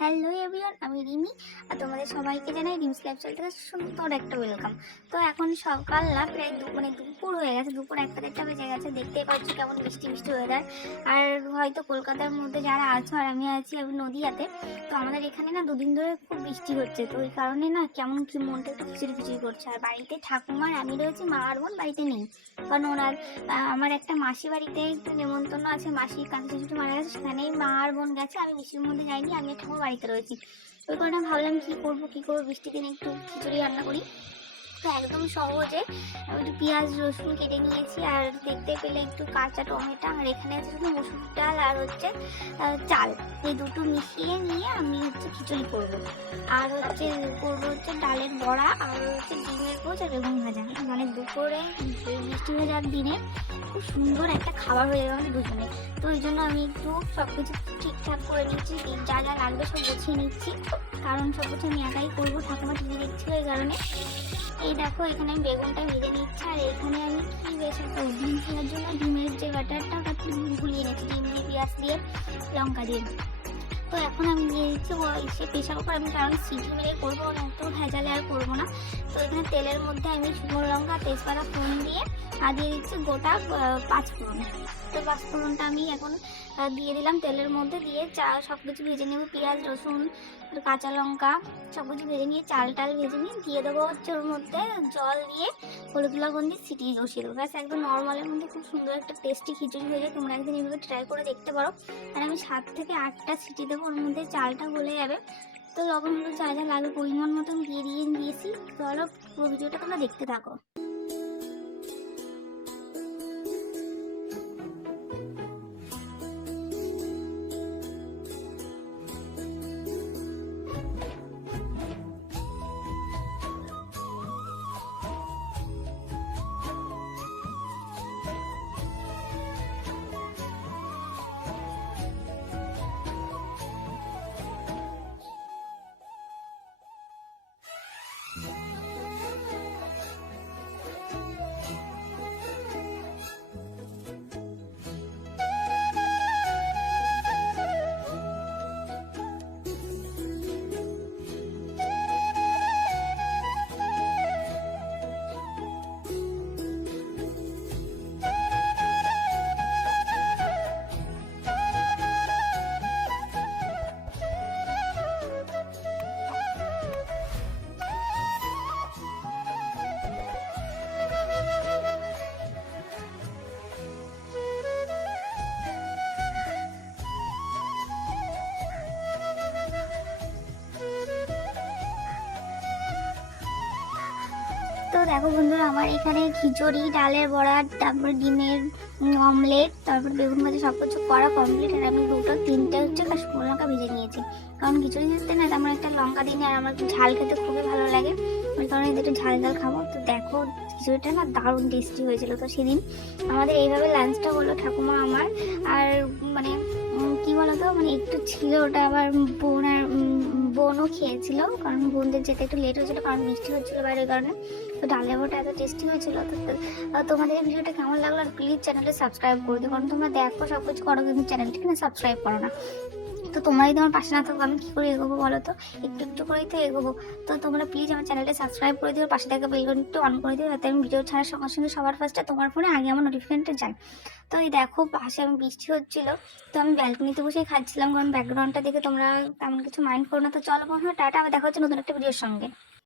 Hello everyone, আমি রিমি আর তোমাদের সবাইকে জানাই রিমস লাইফস্টাইল থেকে সুন্দর একটা ওয়েলকাম। তো এখন সকাল না প্রায় মানে দুপুর হয়ে গেছে, দুপুর একটা দেড়টা বেজে গেছে, দেখতেই পাচ্ছি কেমন মিষ্টি মিষ্টি ওয়েদার আর হয়তো কলকাতার মধ্যে যারা আছো আর আমি আছি আমি নদীয়াতে, তো আমাদের এখানে না দুদিন ধরে খুব বৃষ্টি হচ্ছে, তো ওই কারণে না কেমন কি মনটা একটু খিচুড়ি খিচুড়ি করছে। আর বাড়িতে ঠাকুমার, আমি রয়েছি, মা আর বোন বাড়িতে নেই। কারণ ওনার আমার একটা মাসি বাড়িতে একটু নেমন্তন্ন আছে মাসির কাছে ছোটো মারা গেছে, সেখানেই মা আর বোন গেছে, আমি বৃষ্টির মধ্যে যাইনি, আমি ঠাকুর বাড়িতে রয়েছি। ওই কারণে ভাবলাম কী করব কী করব, বৃষ্টির দিনে একটু খিচুড়ি রান্না করি। একদম সহজে। আমি একটু পেঁয়াজ, রসুন কেটে নিয়েছি, আর দেখতে পেলে একটু কাঁচা টমেটো। আর এখানে আছে শুধু মসুর ডাল আর হচ্ছে চাল। এই দুটো মিশিয়ে নিয়ে আমি হচ্ছে খিচুড়ি করব। আর হচ্ছে করব হচ্ছে ডালের বড়া, আর হচ্ছে ডিমের পোচ আর বেগুন ভাজা। মানে দুপুরে বৃষ্টি ভেজার দিনে খুব সুন্দর একটা খাবার হয়ে যাবে দুজনে। তো ওই জন্য আমি একটু সব কিছু ঠিকঠাক করে নিচ্ছি যা যা লাগবে সব গুছিয়ে নিচ্ছি। কারণ সব কিছু আমি একাই করব, ঠাকুমা টিভি দেখছিল এই কারণে। এই দেখো, এখানে আমি বেগুনটা ভেজে নিচ্ছি, আর এখানে আমি কি বেশি ডিম খাওয়ার জন্য ডিমের যে বাটারটা গুলিয়ে নিচ্ছি ডিম দিয়ে পেঁয়াজ দিয়ে, লঙ্কা দিয়ে। তো এখন আমি দিয়ে দিচ্ছি সে প্রেশার কুকার আমি, কারণ সিটি মেরে করব তো ভেজালে আর করব না। তো এখানে তেলের মধ্যে আমি শুকনো লঙ্কা, তেজপাতা, ফোড়ন দিয়ে, আর দিয়ে দিচ্ছি গোটা পাঁচ ফোড়ন। তো পাঁচ ফোড়নটা আমি এখন দিয়ে দিলাম তেলের মধ্যে, দিয়ে চা সব কিছু ভেজে নেব, পেঁয়াজ, রসুন কাঁচা লঙ্কা সব কিছু ভেজে নিয়ে চাল টাল ভেজে নিয়ে দিয়ে দেবো হচ্ছে ওর মধ্যে জল দিয়ে হলুদ লবণ দিয়ে সিটিয়ে বসিয়ে দেবো। ব্যাস, একদম নর্মালের মধ্যে খুব সুন্দর একটা টেস্টি খিচুড়ি হয়ে যায়। তোমরা একদিন এইভাবে ট্রাই করে দেখতে পারো। আর আমি সাত থেকে আটটা সিটি দেবো, ওর মধ্যে চালটা গলে যাবে। তো লবণ হলুদ যা যা লাগবে পরিমাণ মতন দিয়ে দিয়ে দিয়েছি। চলো ভিডিওটা তোমরা দেখতে থাকো। তো দেখো বন্ধুরা, আমার এখানে খিচুড়ি, ডালের বড়া, তারপর ডিমের অমলেট তারপর বেগুন ভাজা সব কিছু করা কমপ্লিট আর আমি দুটো তিনটে হচ্ছে শুকনো লঙ্কা ভেজে নিয়েছি। কারণ খিচুড়ি খেতে না তেমন একটা লঙ্কা দিই আর আমার একটু ঝাল খেতে খুবই ভালো লাগে। ওই কারণে একটু ঝাল ঝাল খাব। তো দেখো খিচুড়িটা না দারুণ টেস্টি হয়েছিল। তো সেদিন আমাদের এইভাবে লাঞ্চটা হলো ঠাকুমা আমার। আর মানে কি বলতো মানে একটু ছিল ওটা আবার বোন আর বোনও খেয়েছিল, কারণ বোনদের যেতে একটু লেট হয়েছিল, কারণ মিষ্টি হচ্ছিল বাইরের কারণে। তো ডালের বড়টা এত টেস্টি হয়েছিল, তো তোমাদের এই ভিডিওটা কেমন লাগল আর প্লিজ চ্যানেলটা সাবস্ক্রাইব করে দিও, কারণ তোমরা দেখো সব কিছু করো কিন্তু চ্যানেলটিকে না সাবস্ক্রাইব করো না। তো তোমরা যদি আমার পাশে না থাকো, আমি কী করে এগোবো বলো তো? একটু একটু করেই তো এগোবো। তো তোমরা প্লিজ আমার চ্যানেলটা সাবস্ক্রাইব করে দিও পাশে থাকা একটু অন করে দিও, যাতে আমি ভিডিও ছাড়ার সঙ্গে সঙ্গে সবার ফার্স্টে তোমার ফোনে আগে আমার নোটিফিকেশনটা যায়। তো এই দেখো, পাশে আমি বৃষ্টি হচ্ছিল, তো আমি ব্যালকনিতে বসেই খাচ্ছিলাম, কারণ ব্যাকগ্রাউন্ডটা দেখে তোমরা তেমন কিছু মাইন্ড করো না। তো চলো বন্ধু টাটা, আবার দেখা হচ্ছে নতুন একটা ভিডিওর সঙ্গে।